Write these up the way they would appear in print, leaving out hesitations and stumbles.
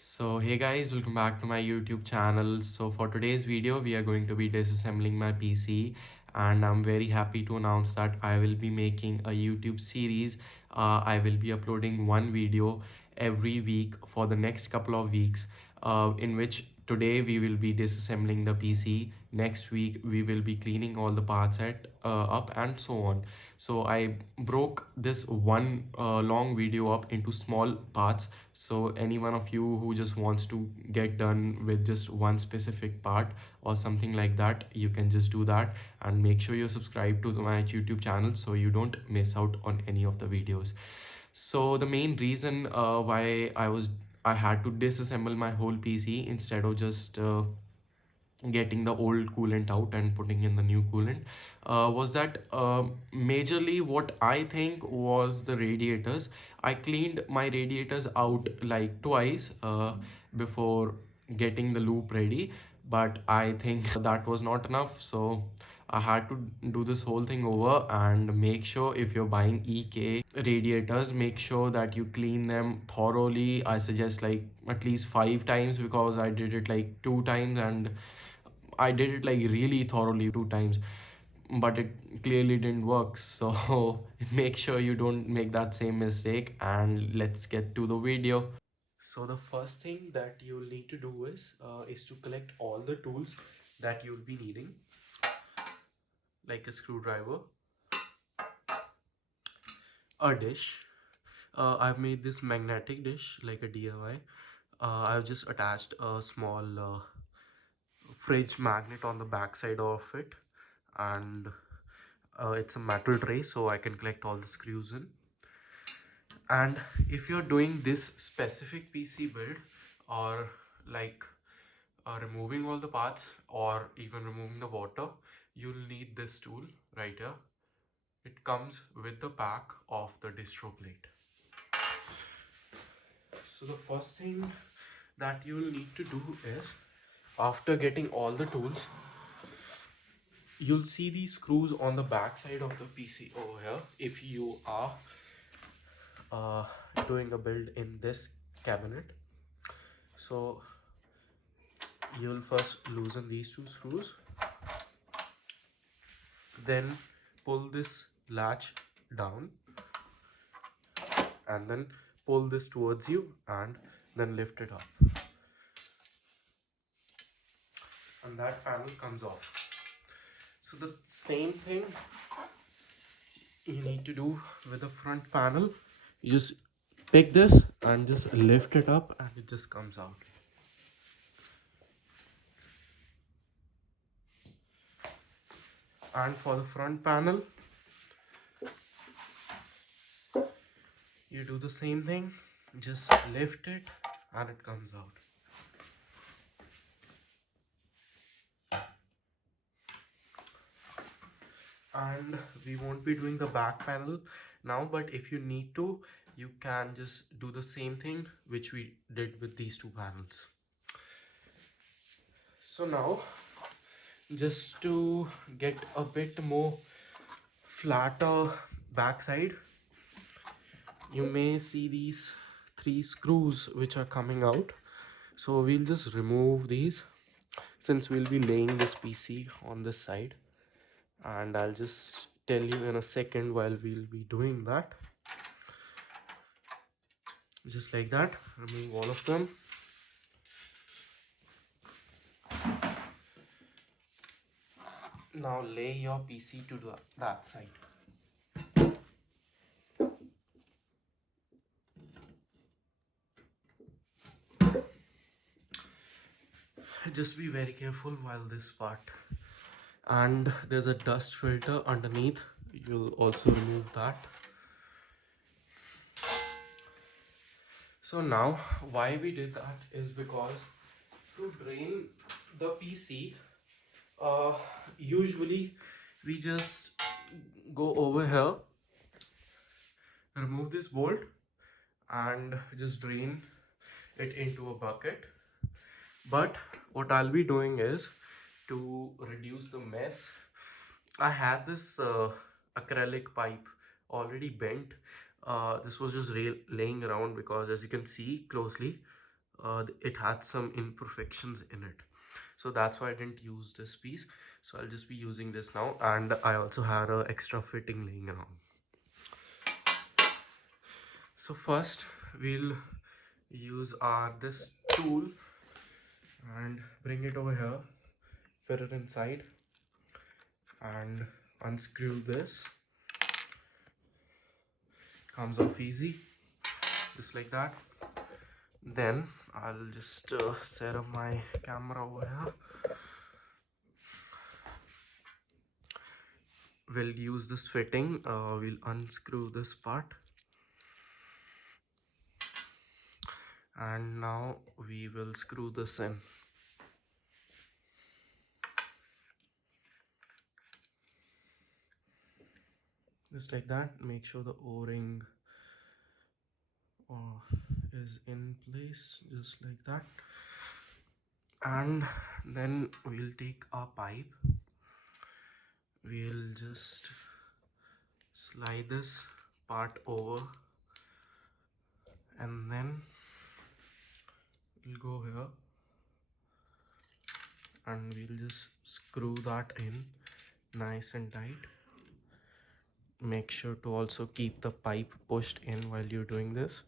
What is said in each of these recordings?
So hey guys, welcome back to my YouTube channel. So for today's video we are going to be disassembling my PC, and I'm very happy to announce that I will be making a YouTube series. I will be uploading one video every week for the next couple of weeks, in which today we will be disassembling the PC. Next week we will be cleaning all the parts up and so on. So I broke this one long video up into small parts, so any one of you who just wants to get done with just one specific part or something like that, you can just do that. And make sure you're subscribed to my YouTube channel so you don't miss out on any of the videos. So the main reason why I had to disassemble my whole PC instead of just getting the old coolant out and putting in the new coolant was that majorly what I think was the radiators. I cleaned my radiators out like twice before getting the loop ready, but I think that was not enough, so I had to do this whole thing over. And make sure if you're buying EK radiators, make sure that you clean them thoroughly. I suggest like at least 5 times, because I did it like 2 times, and I did it like really thoroughly 2 times, but it clearly didn't work. So make sure you don't make that same mistake, and let's get to the video. So the first thing that you'll need to do is to collect all the tools that you'll be needing, like a screwdriver, a dish. I've made this magnetic dish like a DIY. I've just attached a small fridge magnet on the back side of it, and it's a metal tray so I can collect all the screws in. And if you're doing this specific PC build, or like removing all the parts or even removing the water, you'll need this tool right here. It comes with the pack of the distro plate. So the first thing that you'll need to do is, after getting all the tools, you'll see these screws on the back side of the PC over here. If you are uh, doing a build in this cabinet, so you'll first loosen these two screws, then pull this latch down, and then pull this towards you, and then lift it up, and that panel comes off. So the same thing you need to do with the front panel. You just pick this and just lift it up, and it just comes out. And for the front panel, you do the same thing, just lift it and it comes out. And we won't be doing the back panel now, but if you need to, you can just do the same thing which we did with these two panels. So now, just to get a bit more flatter backside, you may see these three screws which are coming out. So we'll just remove these, since we'll be laying this PC on this side, and I'll just tell you in a second while we'll be doing that. Just like that, remove all of them. Now lay your PC to that side. Just be very careful while this part. And there's a dust filter underneath, you'll also remove that. So now why we did that is because to drain the PC, usually we just go over here, remove this bolt, and just drain it into a bucket. But what I'll be doing is, to reduce the mess, I had this acrylic pipe already bent. This was just laying around, because as you can see closely, it had some imperfections in it, so that's why I didn't use this piece. So I'll just be using this now, and I also had an extra fitting laying around. So first we'll use this tool and bring it over here, fit it inside and unscrew this. Comes off easy, just like that. Then I'll just set up my camera over here. We'll use this fitting. We'll unscrew this part, and now we will screw this in. Just like that. Make sure the O-ring is in place, just like that. And then we'll take our pipe. We'll just slide this part over, and then we'll go here and we'll just screw that in nice and tight. Make sure to also keep the pipe pushed in while you're doing this.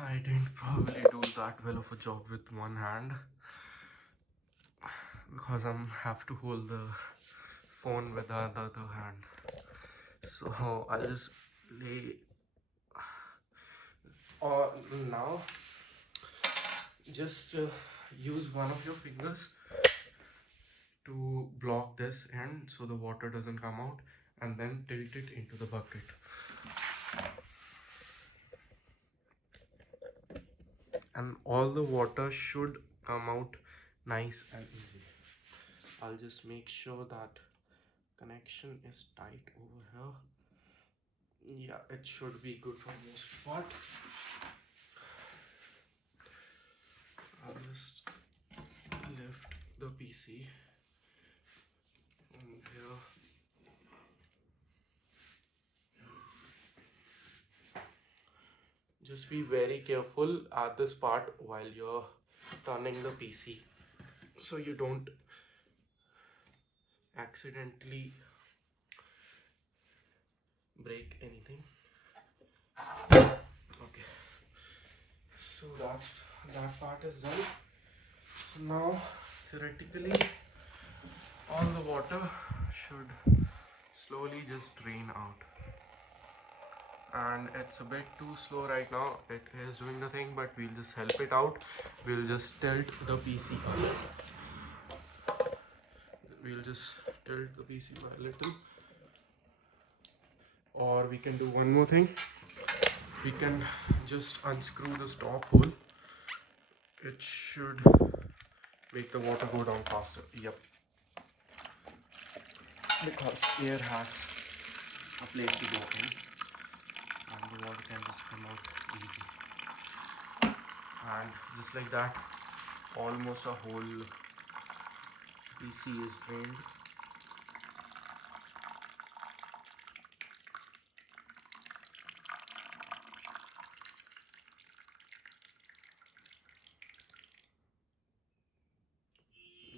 I didn't probably do that well of a job with one hand, because I have to hold the phone with the other hand. So I'll just lay now just use one of your fingers to block this end so the water doesn't come out, and then tilt it into the bucket. And all the water should come out nice and easy. I'll just make sure that connection is tight over here. Yeah, it should be good for most part. I'll just lift the PC from here. Just be very careful at this part while you're turning the PC, so you don't accidentally break anything. Okay, so that part is done. So now theoretically all the water should slowly just drain out, and it's a bit too slow right now. It is doing the thing, but we'll just help it out. We'll just tilt the PC a little. We'll just tilt the PC by a little. Or we can do one more thing. We can just unscrew this top hole. It should make the water go down faster. Yep. Because air has a place to go in, and the water can just come out easy. And just like that, almost a whole PC is drained.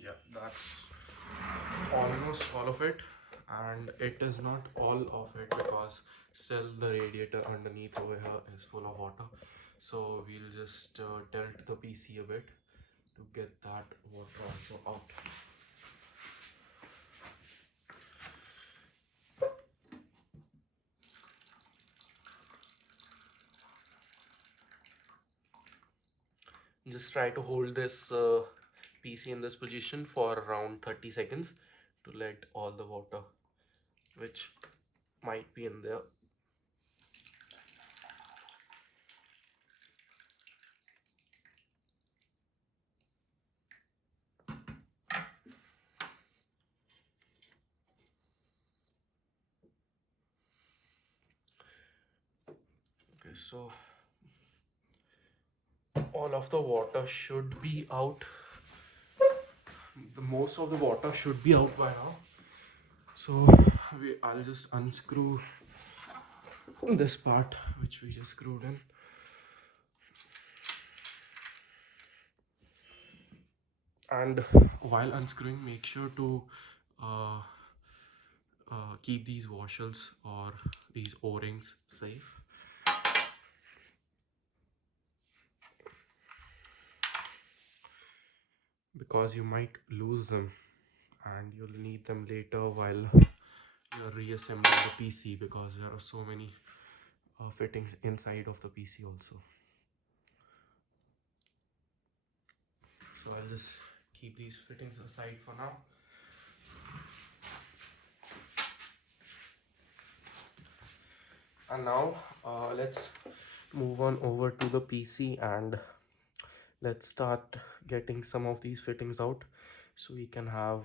Yeah, that's almost all of it, and it is not all of it because still the radiator underneath over here is full of water. So we'll just tilt the PC a bit to get that water also out. Just try to hold this PC in this position for around 30 seconds to let all the water which might be in there. Okay, so all of the water should be out. The most of the water should be out by now. So I'll just unscrew this part which we just screwed in. And while unscrewing, make sure to uh, keep these washers or these o-rings safe, because you might lose them and you'll need them later while you're reassembling the PC, because there are so many fittings inside of the PC also. So I'll just keep these fittings aside for now. And now let's move on over to the PC and let's start getting some of these fittings out so we can have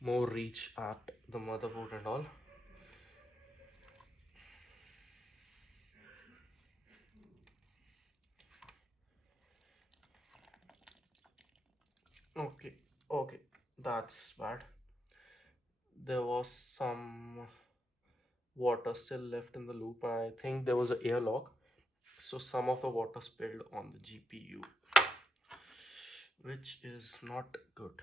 more reach at the motherboard and all. Okay, okay, that's bad. There was some water still left in the loop. I think there was an airlock, so some of the water spilled on the GPU, which is not good.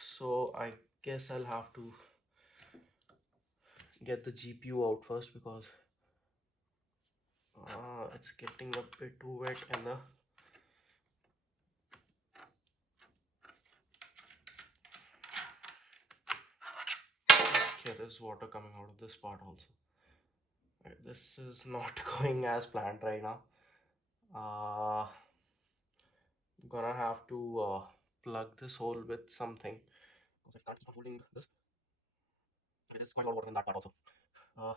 So I guess I'll have to get the GPU out first, because it's getting a bit too wet in the okay, there's water coming out of this part also. Right, this is not going as planned right now. Gonna have to plug this hole with something, because I can't keep on holding this. Okay, there's quite a lot of water in that part also. Uh,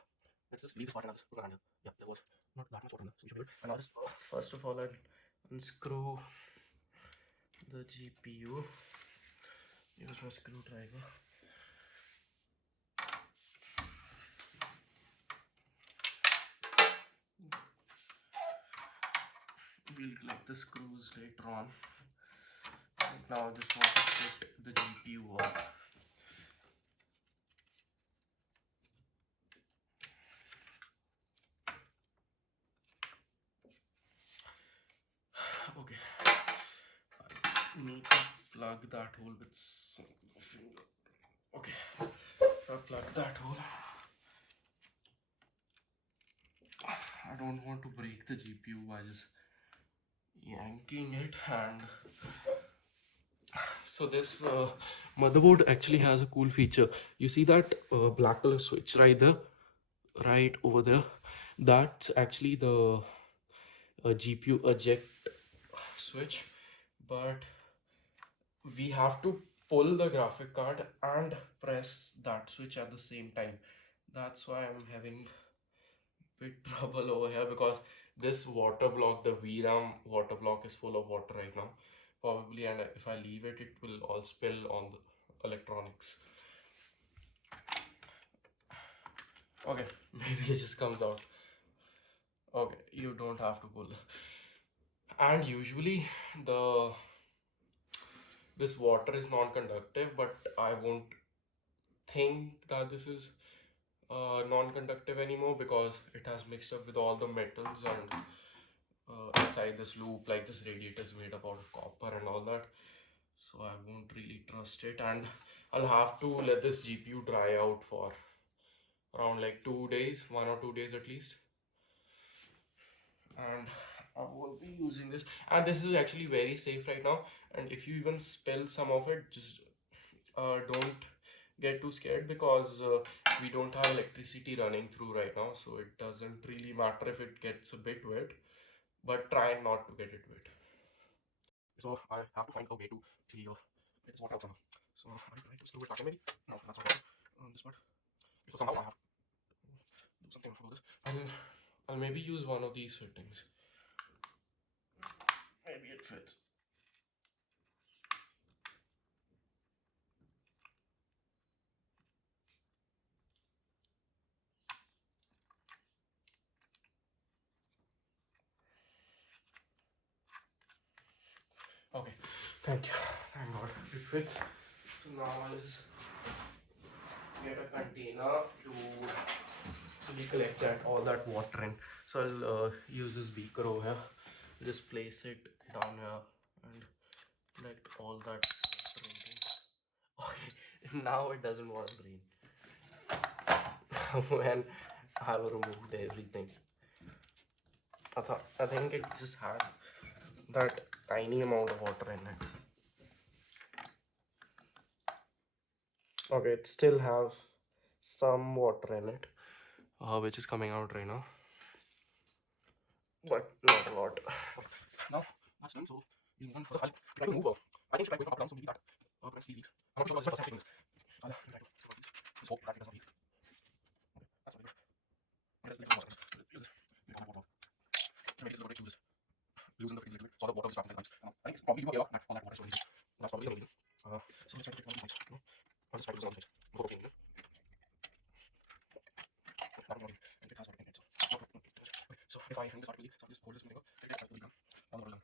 let's just leave this part and I'll just put my hand here. Yeah, there was not that much water in there, so we should be good. And I'll just first of all I'll unscrew the GPU. Use my screwdriver. We'll collect the screws later on. Right now I just want to set the GPU up. Okay, I need to plug that hole with some finger. Okay, I plug that hole. I don't want to break the GPU by just yanking it. And so this motherboard actually has a cool feature. You see that black color switch right there, right over there? That's actually the GPU eject switch, but we have to pull the graphic card and press that switch at the same time. That's why I'm having bit trouble over here, because this water block, the VRAM water block, is full of water right now probably, and if I leave it, it will all spill on the electronics. Okay, maybe it just comes out. Okay, you don't have to pull. And usually the this water is non-conductive, but I won't think that this is non-conductive anymore, because it has mixed up with all the metals and inside this loop, like this radiator is made up out of copper and all that, so I won't really trust it. And I'll have to let this GPU dry out for around like 2 days, 1 or 2 days at least, and I won't be using this. And this is actually very safe right now, and if you even spill some of it, just don't get too scared, because we don't have electricity running through right now, so it doesn't really matter if it gets a bit wet, but try not to get it wet. So I have to find a way to actually get this water out somehow. So I'll try to screw it back in maybe. No, that's not working on this part. So somehow I have to do something about this. I'll maybe use one of these fittings. Maybe it fits. Okay, thank you. Thank God it fits. So now I'll just get a container to collect that all that water in. So I'll use this beaker over here. Just place it down here and collect all that water in. Okay, now it doesn't want to drain. When I've removed everything, I think it just had that tiny amount of water in it. Okay, it still have some water in it, which is coming out right now, but not a lot. Now that's done. So you want I'll try to move. I think I should try going up down so maybe that prevents these leaks. I'm not sure this is the first time doing this. I'll try to just hope that it doesn't leak. Okay, that's what I do. Let's leave the water. Use it. We can't water. Maybe this is what I choose. Loosen the freeze a little bit so the water will trap inside the pipes. I think it's probably air that all that water is stored. That's probably the reason. So let's try to take one of these pipes. I'll just try to loosen all these pipes before opening them. That one and it has water in it. Okay, so if I bring this article, so I'll just hold this finger, take it out of the gun. Down the water.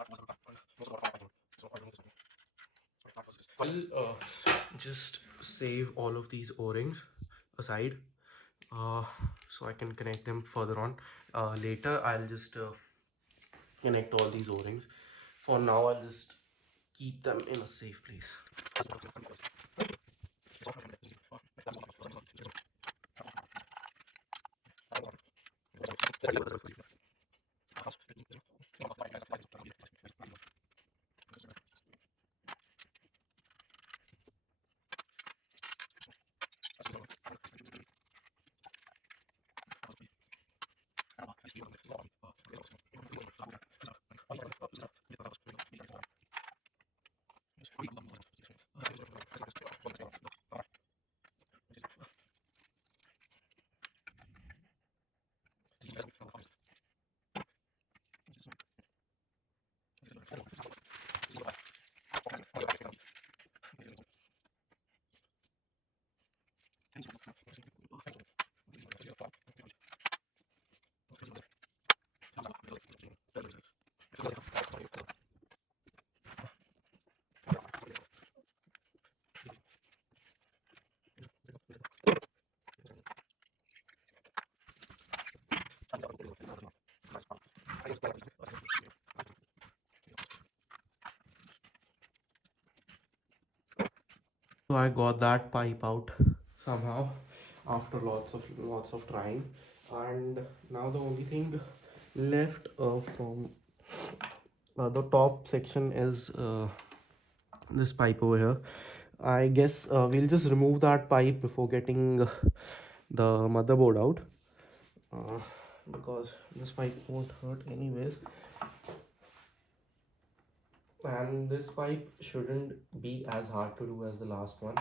That was a good one. Most of the water I know. So I don't know this. That was this. I'll just save all of these O-rings aside. So I can connect them further on. Later I'll just connect all these O-rings. For now I'll just keep them in a safe place. So I got that pipe out somehow after lots of trying, and now the only thing left from the top section is this pipe over here. I guess we'll just remove that pipe before getting the motherboard out, because this pipe won't hurt anyways, and this pipe shouldn't be as hard to do as the last one.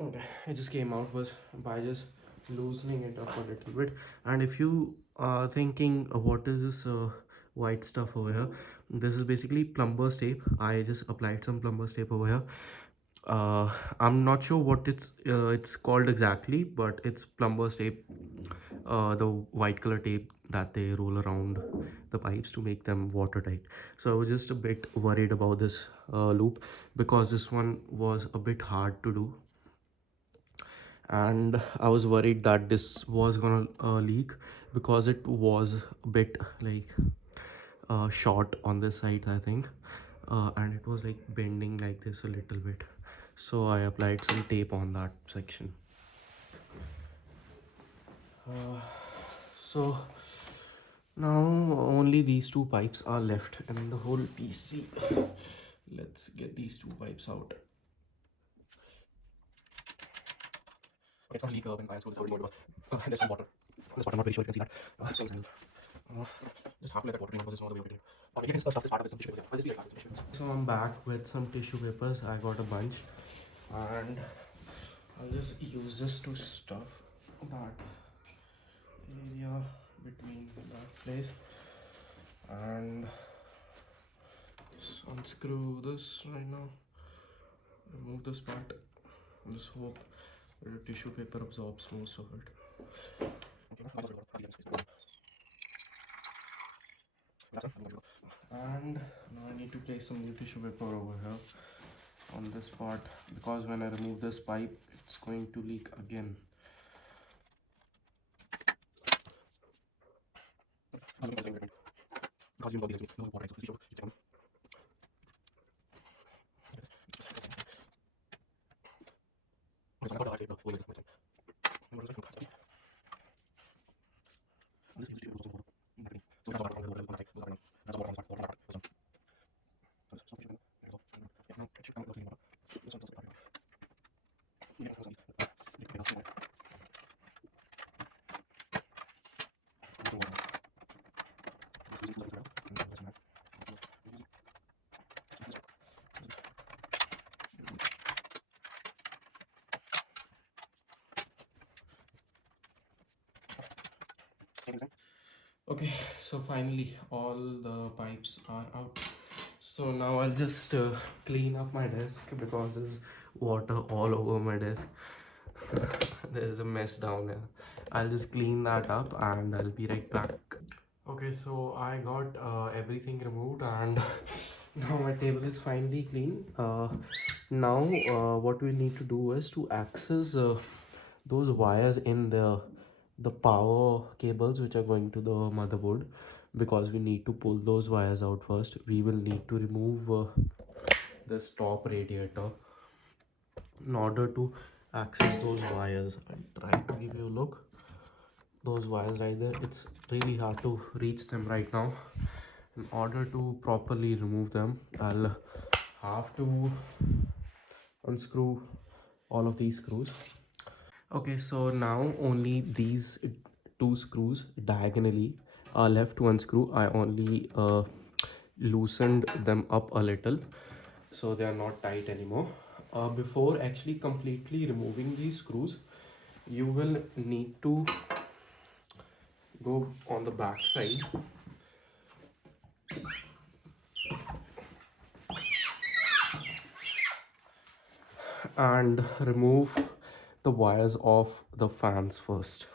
Okay, it just came out with by just loosening it up a little bit. And if you are thinking what is this white stuff over here, this is basically plumber's tape. I just applied some plumber's tape over here. I'm not sure what it's called exactly, but it's plumber's tape, the white color tape that they roll around the pipes to make them watertight. So I was just a bit worried about this loop, because this one was a bit hard to do, and I was worried that this was gonna leak, because it was a bit like short on this side, I think, and it was like bending like this a little bit. So I applied some tape on that section. So now only these two pipes are left in the whole PC. Let's get these two pipes out. It's not leak when I install this already more, there's some water on this part. I'm not very sure if you can see that. Just have to let that water drain, because it's not the way of it. You can stuff this part of some tissue papers. So I'm back with some tissue papers. I got a bunch, and I'll just use this to stuff that area between that place, and just unscrew this right now. Remove this part. Just hope the tissue paper absorbs most of it. And now I need to place some new tissue paper over here on this part, because when I remove this pipe it's going to leak again. Okay, so finally all the pipes are out. So now I'll just clean up my desk, because there's water all over my desk. There's a mess down there. I'll just clean that up and I'll be right back. Okay, so I got everything removed, and now my table is finally clean. Now what we need to do is to access those wires in the power cables which are going to the motherboard, because we need to pull those wires out first. We will need to remove this top radiator in order to access those wires. I'll try to give you a look. Those wires right there, it's really hard to reach them right now. In order to properly remove them, I'll have to unscrew all of these screws. Okay, so now only these two screws diagonally are left to unscrew. I only loosened them up a little, so they are not tight anymore. Before actually completely removing these screws, you will need to go on the back side and remove the wires of the fans first.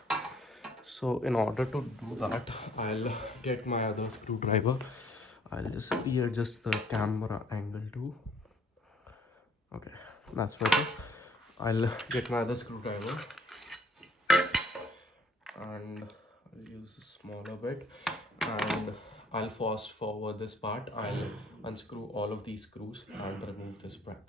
So in order to do that, I'll get my other screwdriver. I'll just readjust the camera angle too. Okay, that's better. I'll get my other screwdriver and I'll use a smaller bit, and I'll fast forward this part. I'll unscrew all of these screws and remove this bracket.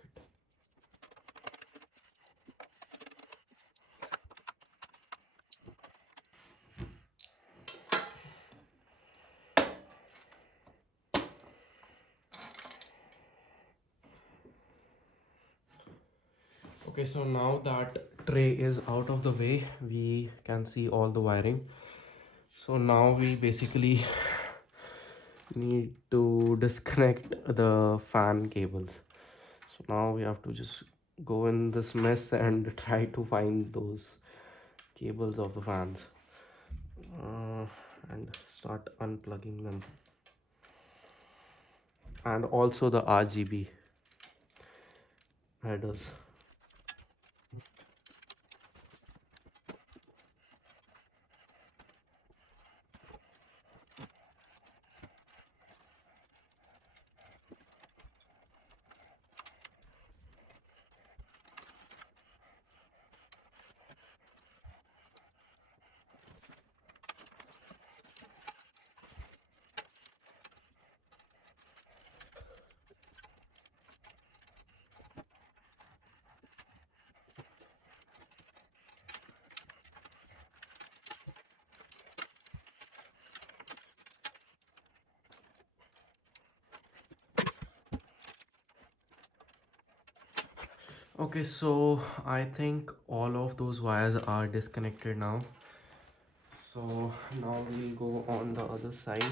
Okay, so now that tray is out of the way, we can see all the wiring. So now we basically need to disconnect the fan cables. So now we have to just go in this mess and try to find those cables of the fans and start unplugging them, and also the RGB headers. Okay, so I think all of those wires are disconnected now. So now we'll go on the other side.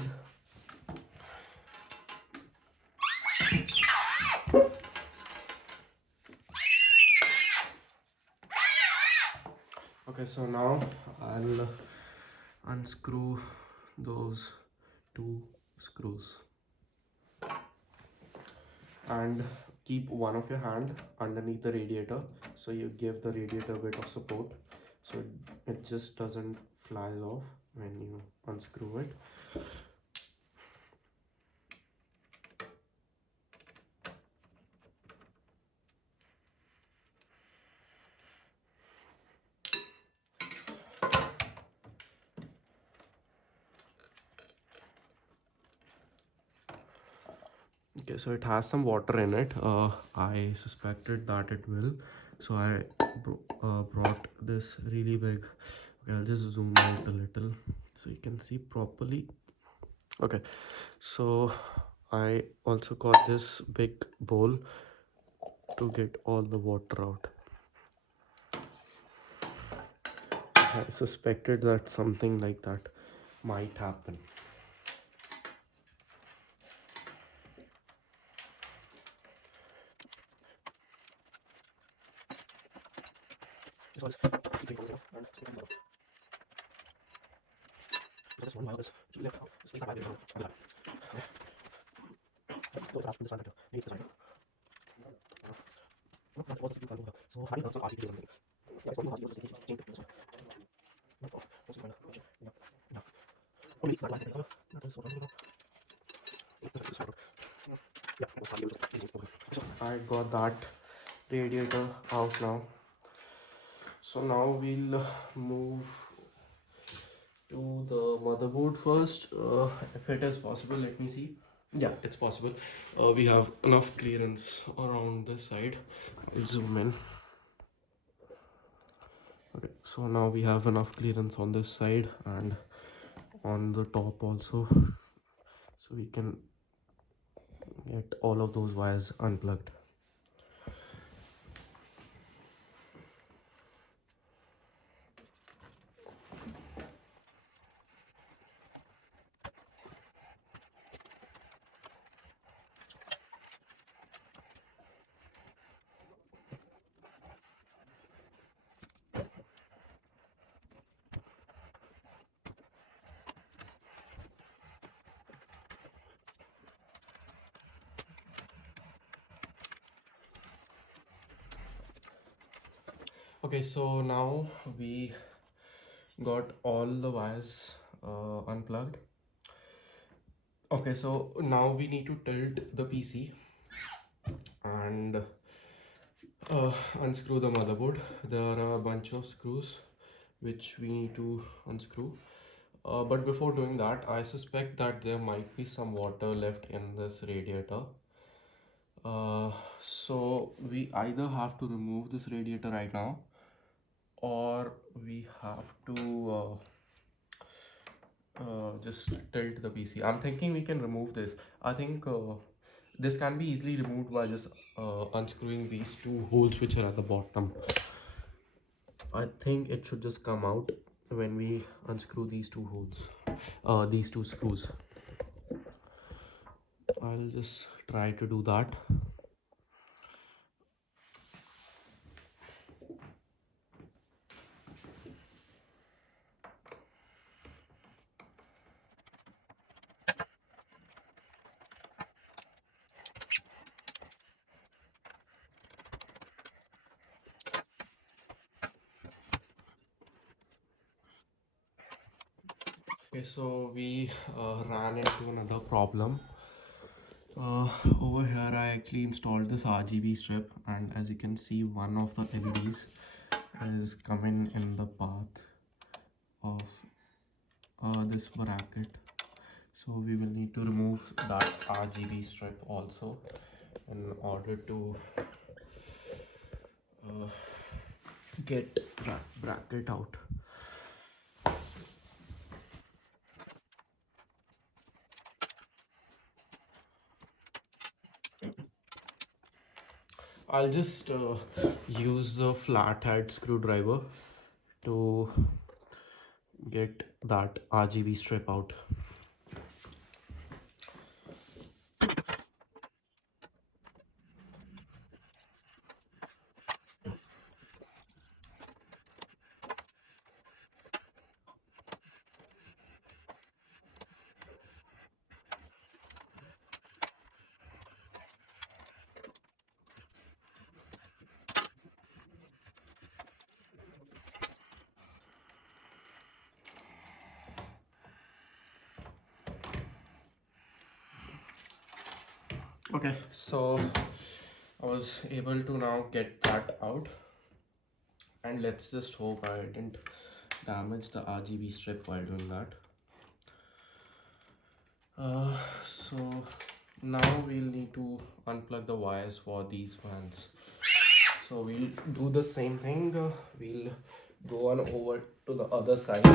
Okay, so now I'll unscrew those two screws and keep one of your hand underneath the radiator, so you give the radiator a bit of support, so it just doesn't fly off when you unscrew it. Okay, so it has some water in it. I suspected that it will, so I brought this really big. Okay, I'll just zoom out a little so you can see properly. Okay, so I also got this big bowl to get all the water out. I suspected that something like that might happen. I got that radiator out now. So now we'll move to the motherboard first. If it is possible, let me see. Yeah, it's possible. We have enough clearance around this side. I'll zoom in. Okay, so now we have enough clearance on this side and on the top also, so we can get all of those wires unplugged. Okay, so now we got all the wires unplugged. Okay, so now we need to tilt the PC and unscrew the motherboard. There are a bunch of screws which we need to unscrew. But before doing that, I suspect that there might be some water left in this radiator. So we either have to remove this radiator right now, or we have to just tilt the PC. I'm thinking we can remove this. I think this can be easily removed by just unscrewing these two holes which are at the bottom. I think it should just come out when we unscrew these two holes, these two screws. I'll just try to do that. Okay, so we ran into another problem. Over here I actually installed this RGB strip, and as you can see, one of the LEDs is coming in the path of this bracket. So we will need to remove that RGB strip also in order to get that bracket out. I'll just use the flathead screwdriver to get that RGB strip out. Okay, so I was able to now get that out, and let's just hope I didn't damage the RGB strip while doing that. So Now we'll need to unplug the wires for these fans. So we'll do the same thing. We'll go on over to the other side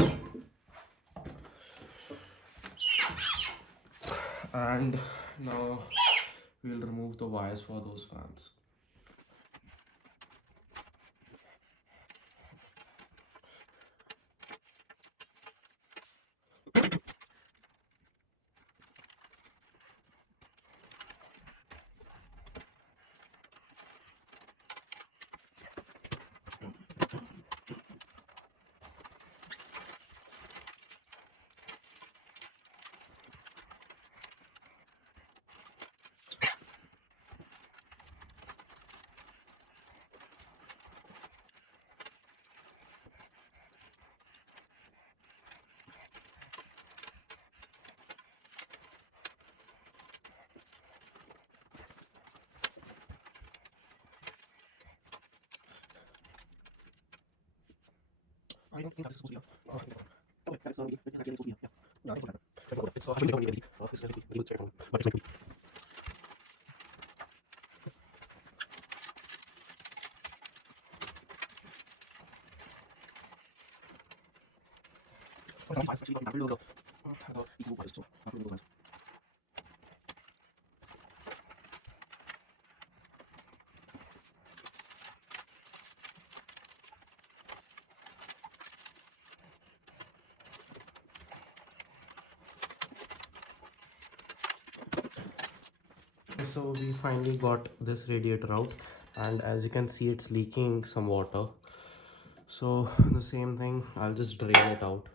and now we'll remove the wires for those fans. I don't think that is supposed to be a. Okay, that's it's actually supposed to be a. Yeah, I think so. It's actually very easy. It's actually very straightforward, but it's my it's actually not very little. Easy move, so not really little. So we finally got this radiator out, and as you can see it's leaking some water. So the same thing, I'll just drain it out.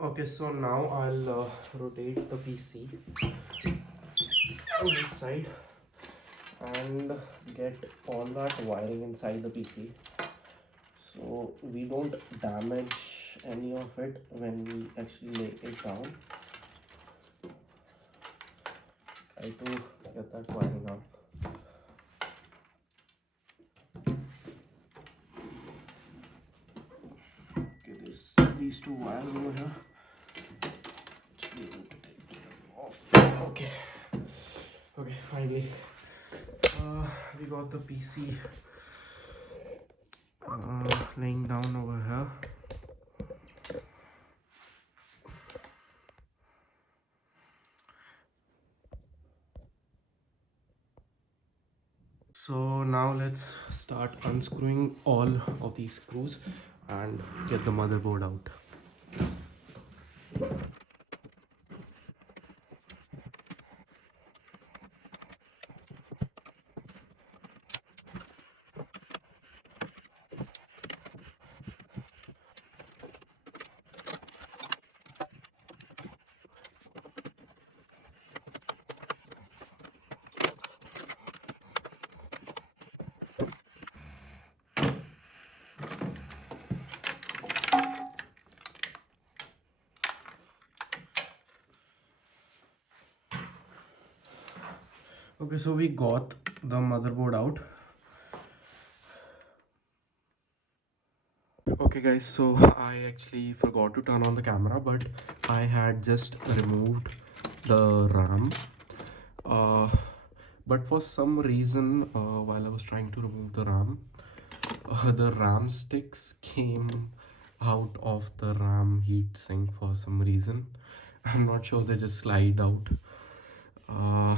Okay, so now I'll rotate the PC on this side and get all that wiring inside the PC so we don't damage any of it when we actually lay it down. Try to get that wiring out. Okay, these two wires over here. Which we need to take care of. Okay. Okay, finally. We got the PC laying down over here. So now let's start unscrewing all of these screws and get the motherboard out. Okay, so we got the motherboard out. Okay guys, so I actually forgot to turn on the camera, but I had just removed the RAM. But for some reason, while I was trying to remove the RAM sticks came out of the RAM heatsink for some reason. I'm not sure, they just slide out. uh,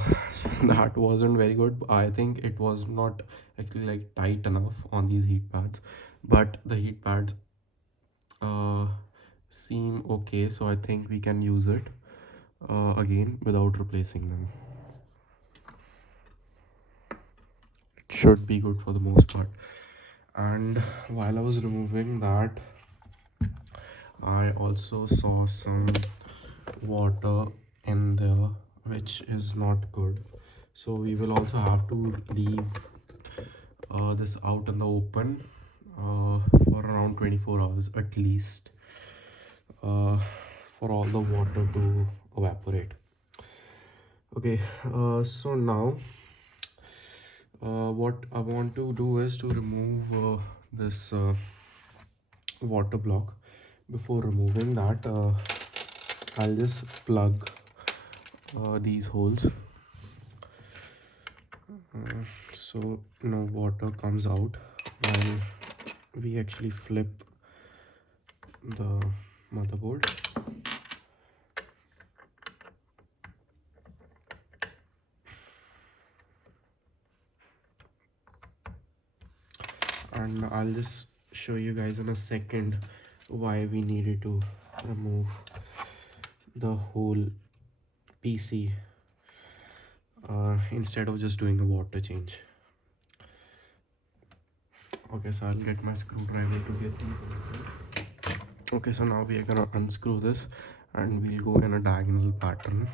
that wasn't very good. I think it was not actually like tight enough on these heat pads, but the heat pads uh, seem okay, so I think we can use it again without replacing them. It should be good for the most part. And while I was removing that, I also saw some water in there, which is not good. So we will also have to leave this out in the open for around 24 hours at least, uh, for all the water to evaporate. Okay, so now What I want to do is to remove this water block. Before removing that, I'll just plug these holes, so no water comes out while we actually flip the motherboard. And I'll just show you guys in a second why we needed to remove the whole PC instead of just doing a water change. Okay, so I'll get my screwdriver to get these unscrewed. Okay, so now we are gonna unscrew this and we'll go in a diagonal pattern.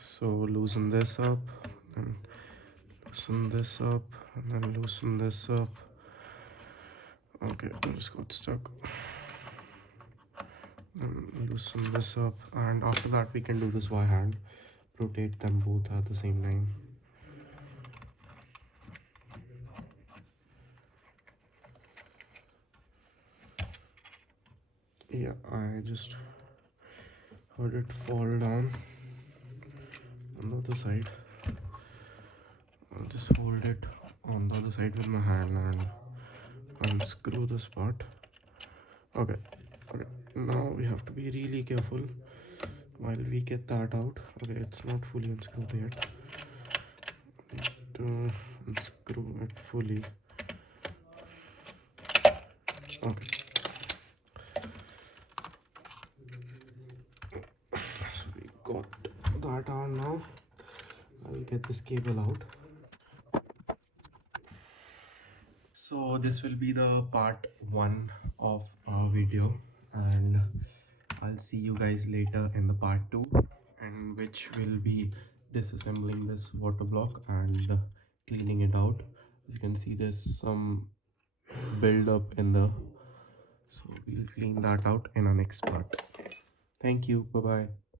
So loosen this up and loosen this up and then loosen this up. Okay, I just got stuck. Then loosen this up, and after that we can do this by hand. Rotate them both at the same time. Yeah, I just heard it fall down on the other side. I'll just hold it on the other side with my hand and unscrew this part. Okay, okay. Now we have to be really careful while we get that out. Okay, it's not fully unscrewed yet. Need to unscrew it fully. Okay, so we got that out now. I'll get this cable out. So this will be the part one of our video, and I'll see you guys later in the part two, and which will be disassembling this water block and cleaning it out. As you can see, there's some build up in the, so we'll clean that out in our next part. Thank you. Bye bye.